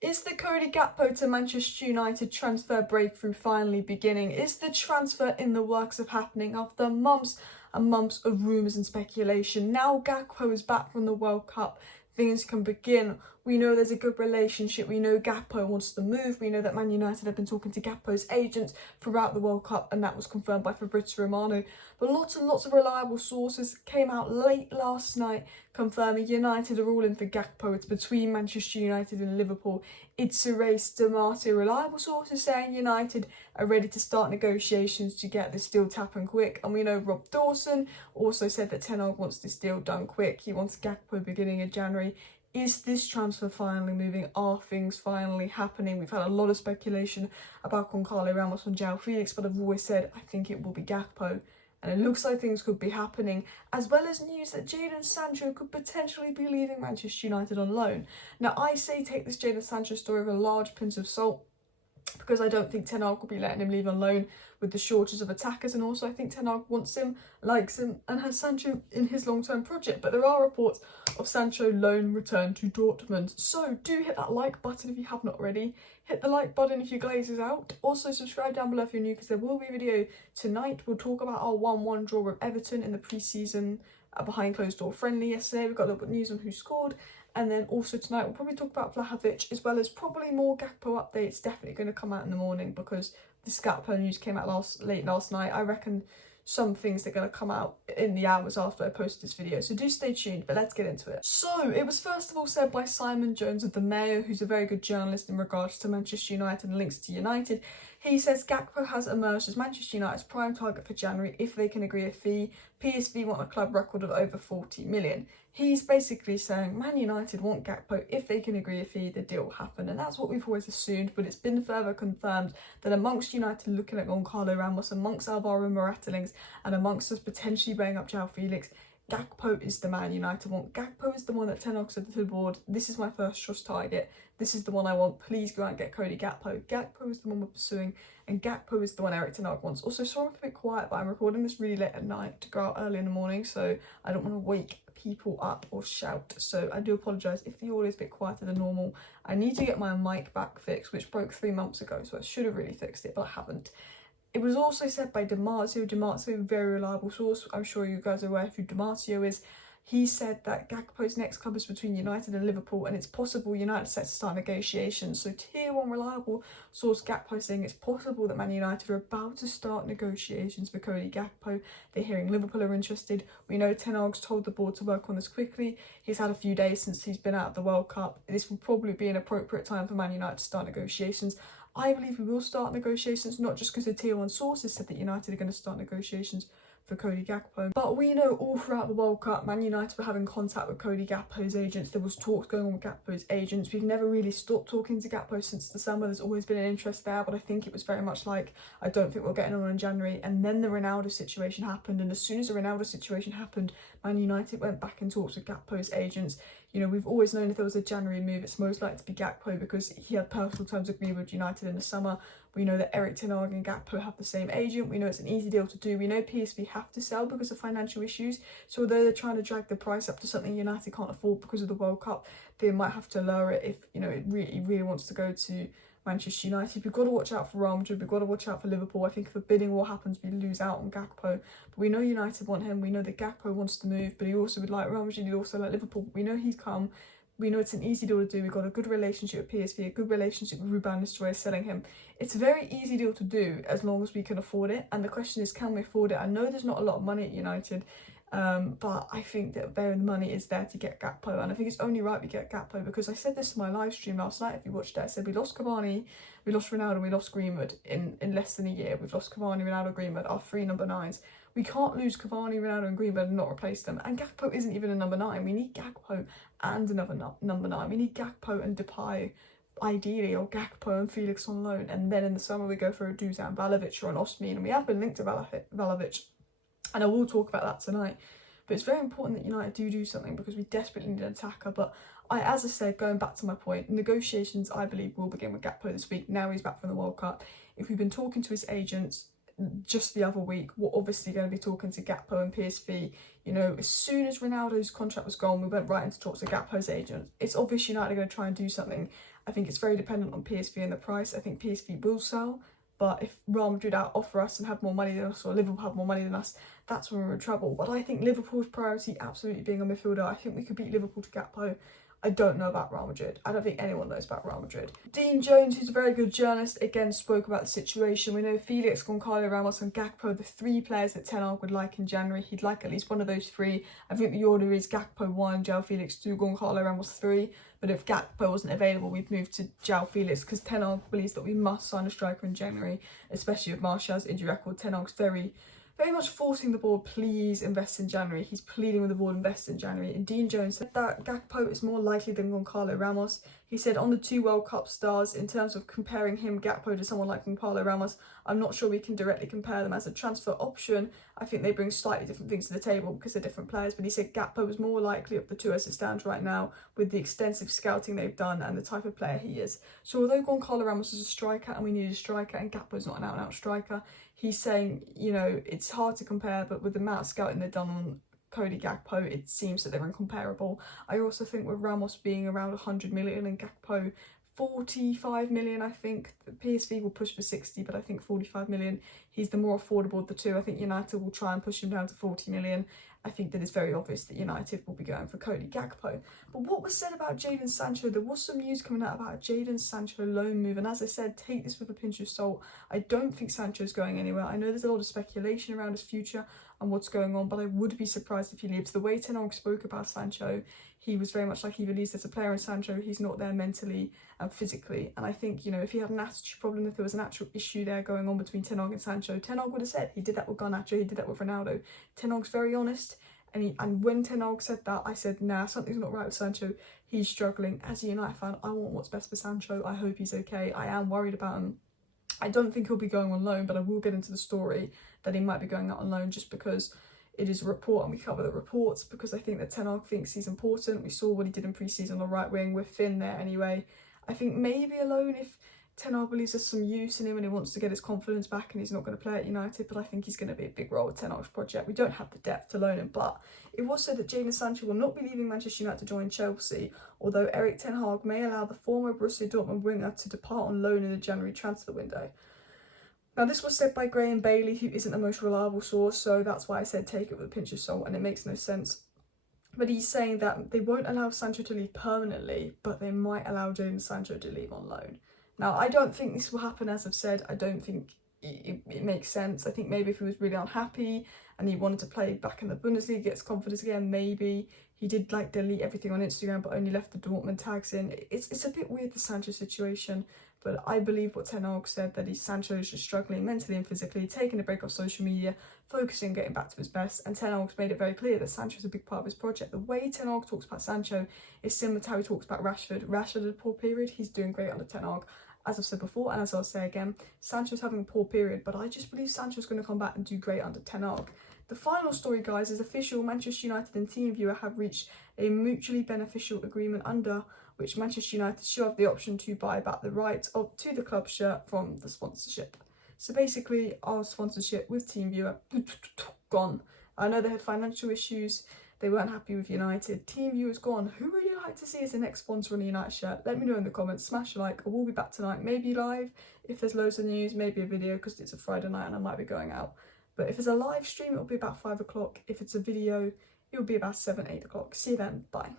Is the CODY GAKPO to Manchester United transfer breakthrough finally beginning? Is the transfer in the works of happening after months and months of rumours and speculation? Now Gakpo is back from the World Cup, things can begin. We know there's a good relationship. We know Gakpo wants to move. We know that Man United have been talking to Gakpo's agents throughout the World Cup, and that was confirmed by Fabrizio Romano. But lots and lots of reliable sources came out late last night confirming United are all in for Gakpo. It's between Manchester United and Liverpool. It's a race to Marty. Reliable sources saying United are ready to start negotiations to get this deal to happen quick. And we know Rob Dawson also said that Ten Hag wants this deal done quick. He wants Gakpo beginning of January. Is this transfer finally moving? Are things finally happening? We've had a lot of speculation about Goncalo, Ramos and Joao Felix, but I've always said I think it will be Gakpo. And it looks like things could be happening, as well as news that Jadon Sancho could potentially be leaving Manchester United on loan. Now, I say take this Jadon Sancho story with a large pinch of salt, because I don't think Ten Hag will be letting him leave on loan with the shortage of attackers, and also I think Ten Hag wants him, likes him, and has Sancho in his long-term project. But there are reports of Sancho loan return to Dortmund. So do hit that like button if you have not already. Hit the like button if your glaze is out. Also subscribe down below if you're new, because there will be a video tonight. We'll talk about our 1-1 draw with Everton in the pre-season behind closed door friendly yesterday. We've got a little bit of news on who scored. And then also tonight we'll probably talk about Vlahovic, as well as probably more Gakpo updates. Definitely going to come out in the morning, because this Gakpo news came out late last night. I reckon some things are going to come out in the hours after I post this video, so do stay tuned. But let's get into it. So it was first of all said by Simon Jones of the Mayor, who's a very good journalist in regards to Manchester United and links to United. He says Gakpo has emerged as Manchester United's prime target for January if they can agree a fee. PSV want a club record of over 40 million. He's basically saying Man United want Gakpo. If they can agree a fee, the deal will happen. And that's what we've always assumed, but it's been further confirmed that amongst United looking at Goncalo, Ramos, amongst Alvaro Moratalings, and amongst us potentially bringing up Joao Felix, Gakpo is the man United want. Gakpo is the one that Ten Hag said to the board, this is my first choice target. This is the one I want. Please go out and get CODY GAKPO. Gakpo is the one we're pursuing, and Gakpo is the one Eric Ten Hag wants. Also, sorry I'm a bit quiet, but I'm recording this really late at night to go out early in the morning, so I don't want to wake people up or shout. So I do apologise if the audio is a bit quieter than normal. I need to get my mic back fixed, which broke 3 months ago, so I should have really fixed it, but I haven't. It was also said by Dimarzio, very reliable source. I'm sure you guys are aware who Dimarzio is. He said that Gakpo's next club is between United and Liverpool, and it's possible United set to start negotiations. So tier 1 reliable source Gakpo saying it's possible that Man United are about to start negotiations for CODY GAKPO. They're hearing Liverpool are interested. We know Ten Hag's told the board to work on this quickly. He's had a few days since he's been out of the World Cup. This will probably be an appropriate time for Man United to start negotiations. I believe we will start negotiations, not just because the tier 1 sources said that United are going to start negotiations for CODY GAKPO, but we know all throughout the World Cup Man United were having contact with CODY GAKPO's agents. There was talks going on with GAKPO's agents. We've never really stopped talking to GAKPO since the summer. There's always been an interest there, but I think it was very much like, I don't think we're getting on in January. And then the Ronaldo situation happened, and as soon as the Ronaldo situation happened, Man United went back in talks with GAKPO's agents. You know, we've always known if there was a January move, it's most likely to be Gakpo, because he had personal terms agreed with United in the summer. We know that Eric Ten Hag and Gakpo have the same agent. We know it's an easy deal to do. We know PSV have to sell because of financial issues. So although they're trying to drag the price up to something United can't afford because of the World Cup, they might have to lower it if, you know, it really wants to go to Manchester United. We've got to watch out for Real Madrid. We've got to watch out for Liverpool. I think if a bidding war happens, we lose out on Gakpo. But we know United want him. We know that Gakpo wants to move, but he also would like Real Madrid. He'd also like Liverpool. We know he's come. We know it's an easy deal to do. We've got a good relationship with PSV, a good relationship with Ruben Nistelrooy selling him. It's a very easy deal to do as long as we can afford it. And the question is, can we afford it? I know there's not a lot of money at United, but I think that the money is there to get Gakpo. And I think it's only right we get Gakpo, because I said this in my live stream last night, if you watched it, I said we lost Cavani, we lost Ronaldo, we lost Greenwood in less than a year. We've lost Cavani, Ronaldo, Greenwood, our 3 number 9s. We can't lose Cavani, Ronaldo and Greenwood and not replace them. And Gakpo isn't even a number 9. We need Gakpo and another number 9. We need Gakpo and Depay, ideally, or Gakpo and Felix on loan. And then in the summer we go for a Dusan Vlahovic or an Osmin. And we have been linked to Vlahovic. And I will talk about that tonight. But it's very important that United do something, because we desperately need an attacker. But as I said, going back to my point, negotiations, I believe, will begin with Gakpo this week. Now he's back from the World Cup. If we've been talking to his agents just the other week, we're obviously going to be talking to Gakpo and PSV. You know, as soon as Ronaldo's contract was gone, we went right into talks with Gakpo's agent. It's obvious United are going to try and do something I think it's very dependent on PSV and the price. I think PSV will sell, but if Real Madrid offer us and have more money than us, or Liverpool have more money than us, that's when we're in trouble. But I think Liverpool's priority absolutely being a midfielder. I think we could beat Liverpool to Gakpo. I don't know about Real Madrid. I don't think anyone knows about Real Madrid. Dean Jones, who's a very good journalist, again spoke about the situation. We know Felix, Goncalo, Ramos and Gakpo, the 3 players that Ten Hag would like in January. He'd like at least one of those 3. I think the order is Gakpo 1, Joao Felix 2, Goncalo, Ramos 3. But if Gakpo wasn't available, we'd move to Joao Felix, because Ten Hag believes that we must sign a striker in January, especially with Martial's injury record. Ten Hag's very much forcing the board, please invest in January. He's pleading with the board, invest in January. And Dean Jones said that Gakpo is more likely than Goncalo Ramos. He said on the 2 World Cup stars, in terms of comparing him, Gakpo, to someone like Goncalo Ramos, I'm not sure we can directly compare them as a transfer option. I think they bring slightly different things to the table because they're different players. But he said Gakpo was more likely of the 2 as it stands right now, with the extensive scouting they've done and the type of player he is. So although Goncalo Ramos is a striker and we need a striker, and Gakpo's not an out-and-out striker, he's saying, you know, it's hard to compare, but with the amount of scouting they've done on CODY GAKPO, it seems that they're incomparable. I also think with Ramos being around 100 million and Gakpo 45 million, I think the PSV will push for 60, but I think 45 million, he's the more affordable of the 2. I think United will try and push him down to 40 million. I think that it's very obvious that United will be going for CODY GAKPO. But what was said about Jadon Sancho, there was some news coming out about a Jadon Sancho loan move, and as I said, take this with a pinch of salt. I don't think Sancho's going anywhere. I know there's a lot of speculation around his future and what's going on, but I would be surprised if he leaves. The way Ten Hag spoke about Sancho, he was very much like he believes there's a player in Sancho, he's not there mentally and physically. And I think, you know, if he had an attitude problem, if there was an actual issue there going on between Ten Hag and Sancho, Ten Hag would have said he did that with Garnacho, he did that with Ronaldo. Ten Hag's very honest. And when Ten Hag said that, I said, nah, something's not right with Sancho. He's struggling. As a United fan, I want what's best for Sancho. I hope he's okay. I am worried about him. I don't think he'll be going on loan, but I will get into the story that he might be going out on loan, just because it is a report and we cover the reports, because I think that Ten Hag thinks he's important. We saw what he did in pre-season on the right wing with Finn there anyway. I think maybe a loan if Ten Hag believes there's some use in him and he wants to get his confidence back and he's not going to play at United, but I think he's going to be a big role with Ten Hag's project. We don't have the depth to loan him, but it was said that Jadon Sancho will not be leaving Manchester United to join Chelsea, although Erik ten Hag may allow the former Borussia Dortmund winger to depart on loan in the January transfer window. Now, this was said by Graham Bailey, who isn't the most reliable source, so that's why I said take it with a pinch of salt, and it makes no sense. But he's saying that they won't allow Sancho to leave permanently, but they might allow Jadon Sancho to leave on loan. Now, I don't think this will happen, as I've said. I don't think it makes sense. I think maybe if he was really unhappy and he wanted to play back in the Bundesliga, gets confidence again, maybe. He did like delete everything on Instagram, but only left the Dortmund tags in. It's a bit weird, the Sancho situation, but I believe what Ten Hag said, that Sancho is just struggling mentally and physically, taking a break off social media, focusing on getting back to his best, and Ten Hag's made it very clear that Sancho is a big part of his project. The way Ten Hag talks about Sancho is similar to how he talks about Rashford. Rashford had a poor period, he's doing great under Ten Hag. As I've said before, and as I'll say again, Sancho's having a poor period, but I just believe Sancho's going to come back and do great under Ten Hag. The final story, guys, is official. Manchester United and TeamViewer have reached a mutually beneficial agreement under which Manchester United should have the option to buy back the rights to the club shirt from the sponsorship. So basically, our sponsorship with TeamViewer, gone. I know they had financial issues. They weren't happy with United. TeamViewer's gone. Who would you like to see as the next sponsor on a United shirt? Let me know in the comments. Smash a like. I will be back tonight. Maybe live if there's loads of news. Maybe a video because it's a Friday night and I might be going out. But if it's a live stream, it'll be about 5 o'clock. If it's a video, it'll be about 7, 8 o'clock. See you then. Bye.